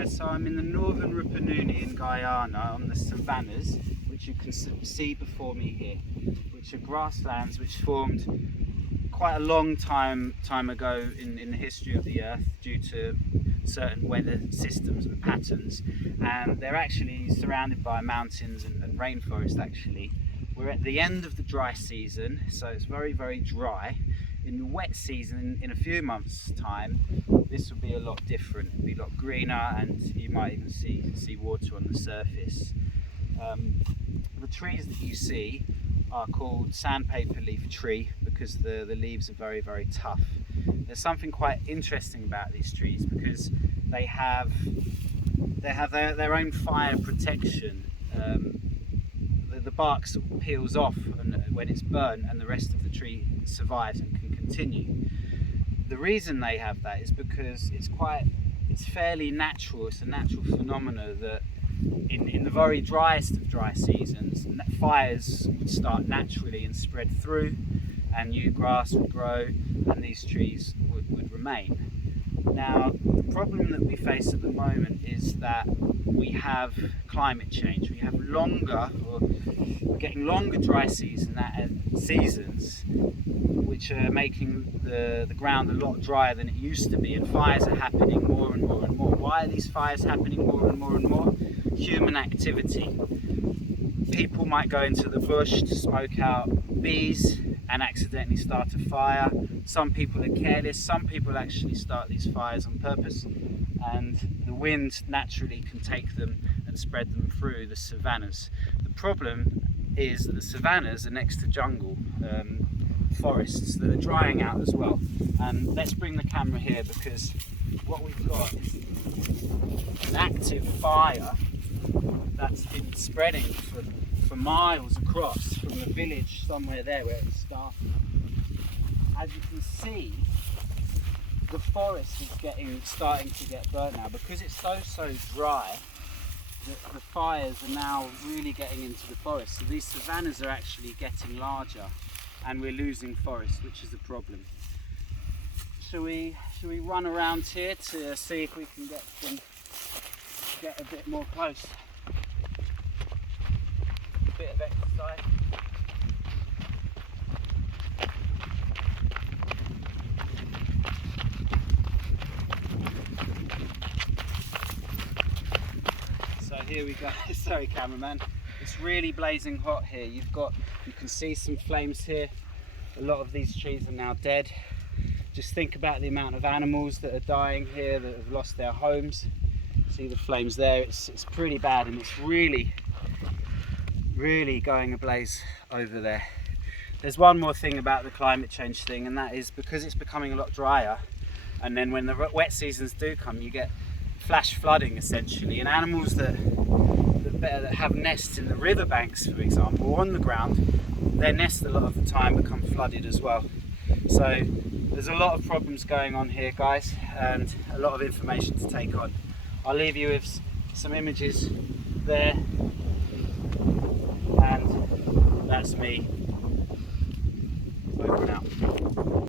guys, so I'm in the northern Rupununi in Guyana on the savannas, which you can see before me here, which are grasslands which formed quite a long time ago in the history of the earth due to certain weather systems and patterns, and they're actually surrounded by mountains and rainforest. Actually, we're at the end of the dry season, so it's very dry. In the wet season, in a few months time, this will be a lot different. It'll be a lot greener, and you might even see water on the surface. The trees that you see are called sandpaper leaf tree because the leaves are very tough. There's something quite interesting about these trees because they have their own fire protection. The bark sort of peels off when it's burnt, and the rest of the tree survives and can continue. The reason they have that is because it's fairly natural. It's a natural phenomena that in the very driest of dry seasons, fires would start naturally and spread through, and new grass would grow, and these trees would remain. Now, the problem that we face at the moment is that we have climate change. We're getting longer dry seasons, which are making the ground a lot drier than it used to be, and fires are happening more and more. Why are these fires happening more and more? Human activity. People might go into the bush to smoke out bees and accidentally start a fire. Some people are careless, some people actually start these fires on purpose, and the wind naturally can take them and spread them through the savannas. The problem is that the savannas are next to jungle, forests that are drying out as well. And let's bring the camera here, because what we've got is an active fire that's been spreading for miles across from the village somewhere there where it started. As you can see, the forest is starting to get burnt now because it's so dry. The fires are now really getting into the forest, so these savannas are actually getting larger, and we're losing forest, which is a problem. Shall we run around here to see if we can get a bit more close? A bit of exercise. So here we go. Sorry, cameraman. It's really blazing hot here. You can see some flames here. A lot of these trees are now dead. Just think about the amount of animals that are dying here, that have lost their homes. See the flames there? It's pretty bad, and it's really going ablaze over there. There's one more thing about the climate change thing, and that is because it's becoming a lot drier, and then when the wet seasons do come, you get flash flooding essentially, and animals that have nests in the riverbanks, for example, or on the ground, their nests a lot of the time become flooded as well. So there's a lot of problems going on here, guys, and a lot of information to take on. I'll leave you with some images there, and that's me over and out.